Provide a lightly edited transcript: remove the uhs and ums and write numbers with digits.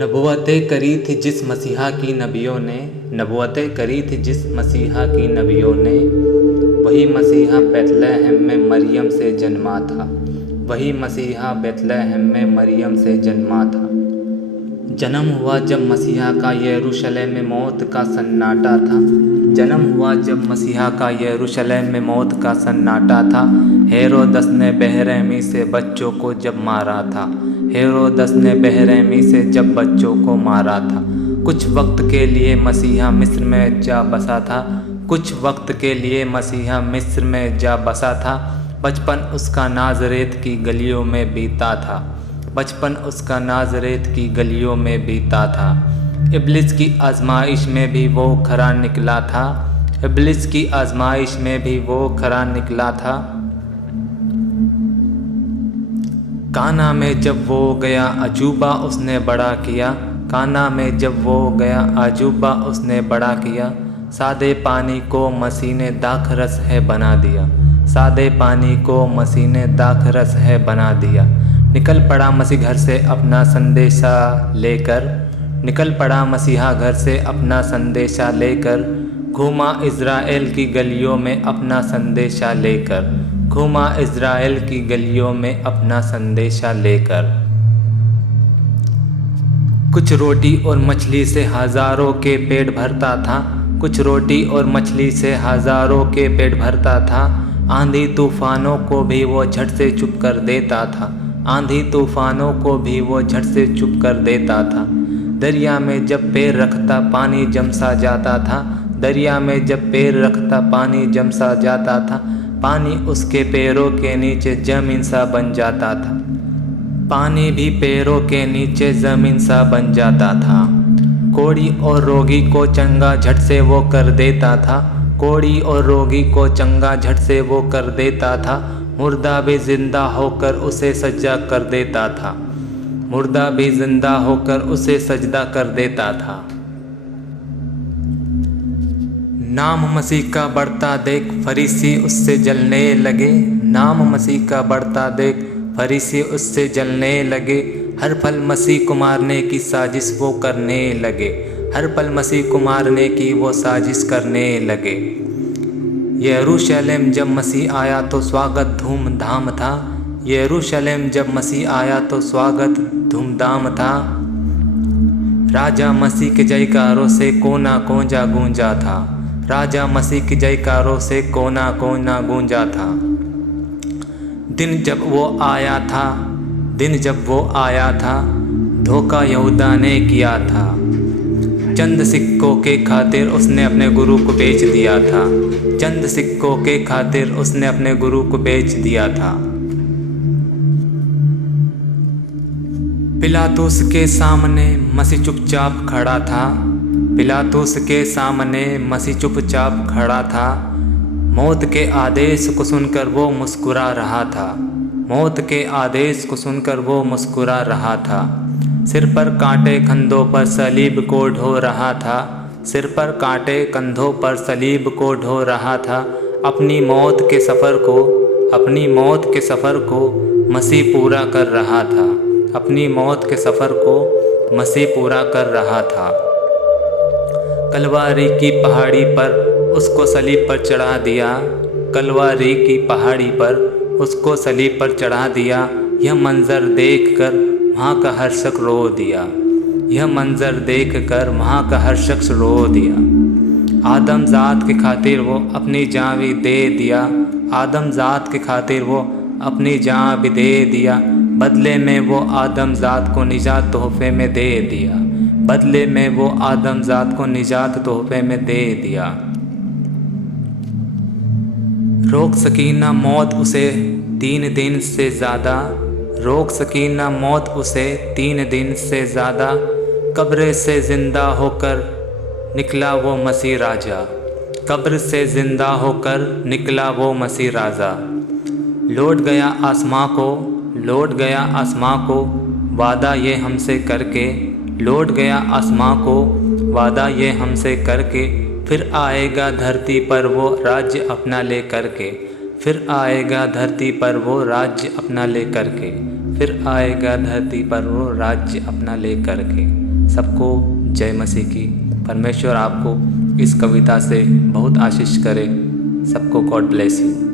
नबुवतें करी थी जिस मसीहा की नबियों ने, नबुवतें करी थी जिस मसीहा की नबियों ने, वही मसीहा बैतलहम में मरियम से जन्मा था। वही मसीहा बैतलहम में मरियम से जन्मा था। जन्म हुआ जब मसीहा का यरूशलेम में मौत का सन्नाटा था। जन्म हुआ जब मसीहा का यरूशलेम में मौत का सन्नाटा था। हेरोदस ने बेरहमी से बच्चों को जब मारा था। हेरोदस ने बेरहमी से जब बच्चों को मारा था। कुछ वक्त के लिए मसीहा मिस्र में जा बसा था। कुछ वक्त के लिए मसीहा मिस्र में जा बसा था। बचपन उसका नाज़रेत की गलियों में बीता था। बचपन उसका नाज़रेत की गलियों में बीता था। इब्लिस की आजमाइश में भी वो खरा निकला था। इब्लिस की आजमाइश में भी वो खरा निकला था। काना में जब वो गया अजूबा उसने बड़ा किया। काना में जब वो गया अजूबा उसने बड़ा किया। सादे पानी को मसीह ने दाखरस है बना दिया। सादे पानी को मसीह ने दाखरस है बना दिया। निकल पड़ा मसीह घर से अपना संदेशा लेकर। निकल पड़ा मसीहा घर से अपना संदेशा लेकर। घूमा इज़राइल की गलियों में अपना संदेशा लेकर। घूमा इज़राइल की गलियों में अपना संदेशा लेकर। कुछ रोटी और मछली से हज़ारों के पेट भरता था। कुछ रोटी और मछली से हज़ारों के पेट भरता था। आंधी तूफानों को भी वो झट से चुप कर देता था। आंधी तूफानों को भी वो झट से चुप कर देता था। दरिया में जब पैर रखता पानी जम सा जाता था। दरिया में जब पैर रखता पानी जम सा जाता था। पानी उसके पैरों के नीचे ज़मीन सा बन जाता था। पानी भी पैरों के नीचे ज़मीन सा बन जाता था। कोढ़ी और रोगी को चंगा झट से वो कर देता था। कोढ़ी और रोगी को चंगा झट से वो कर देता था। मुर्दा भी जिंदा होकर उसे सजदा कर देता था। मुर्दा भी जिंदा होकर उसे सजदा कर देता था। नाम मसीह का बढ़ता देख फरीसी उससे जलने लगे। नाम मसीह का बढ़ता देख फरीसी उससे जलने लगे। हर पल मसीह को मारने की साजिश वो करने लगे। हर पल मसीह को मारने की वो साजिश करने लगे। यरूशलेम जब मसीह आया तो स्वागत धूमधाम था। यरूशलेम जब मसीह आया तो स्वागत धूमधाम था। राजा मसीह के जयकारों से कोना कोंजा गूंजा था। राजा मसीह के जयकारों से कोना कोना गूंजा था। दिन जब वो आया था, दिन जब वो आया था, धोखा यहूदा ने किया था। चंद सिक्कों के खातिर उसने अपने गुरु को बेच दिया था। चंद सिक्कों के खातिर उसने अपने गुरु को बेच दिया था। पिलातुस के सामने मसीह चुपचाप खड़ा था। पिलातुस के सामने मसीह चुपचाप खड़ा था। मौत के आदेश को सुनकर वो मुस्कुरा रहा था। मौत के आदेश को सुनकर वो मुस्कुरा रहा था। सिर पर कांटे कंधों पर सलीब को ढो रहा था। सिर पर कांटे कंधों पर सलीब को ढो रहा था। अपनी मौत के सफ़र को, अपनी मौत के सफ़र को मसीह पूरा कर रहा था। अपनी मौत के सफ़र को मसीह पूरा कर रहा था। कलवारी की पहाड़ी पर उसको सलीब पर चढ़ा दिया। कलवारी की पहाड़ी पर उसको सलीब पर चढ़ा दिया। यह मंज़र देखकर वहाँ का हर शख्स रो दिया। यह मंज़र देखकर वहाँ का हर शख्स रो दिया। आदम ज़ात के खातिर वो अपनी जान भी दे दिया। आदम ज़ात के खातिर वो अपनी जान भी दे दिया। बदले में वो आदम ज़ात को निजात तोहफे में दे दिया। बदले में वो आदम ज़ात को निजात तोहफे में दे दिया। रोक सकी ना मौत उसे 3 दिन से ज़्यादा। रोक सकी ना मौत उसे 3 दिन से ज़्यादा। कब्र से ज़िंदा होकर निकला वो मसीह राजा। कब्र से ज़िंदा होकर निकला वो मसीह राजा। लौट गया आसमां को, लौट गया आसमां को वादा ये हमसे करके। लौट गया आसमां को वादा ये हमसे करके। फिर आएगा धरती पर वो राज्य अपना ले करके। फिर आएगा धरती पर वो राज्य अपना ले करके। फिर आएगा धरती पर वो राज्य अपना ले करके। सबको जय मसीह की। परमेश्वर आपको इस कविता से बहुत आशीष करे। सबको गॉड ब्लेस यू।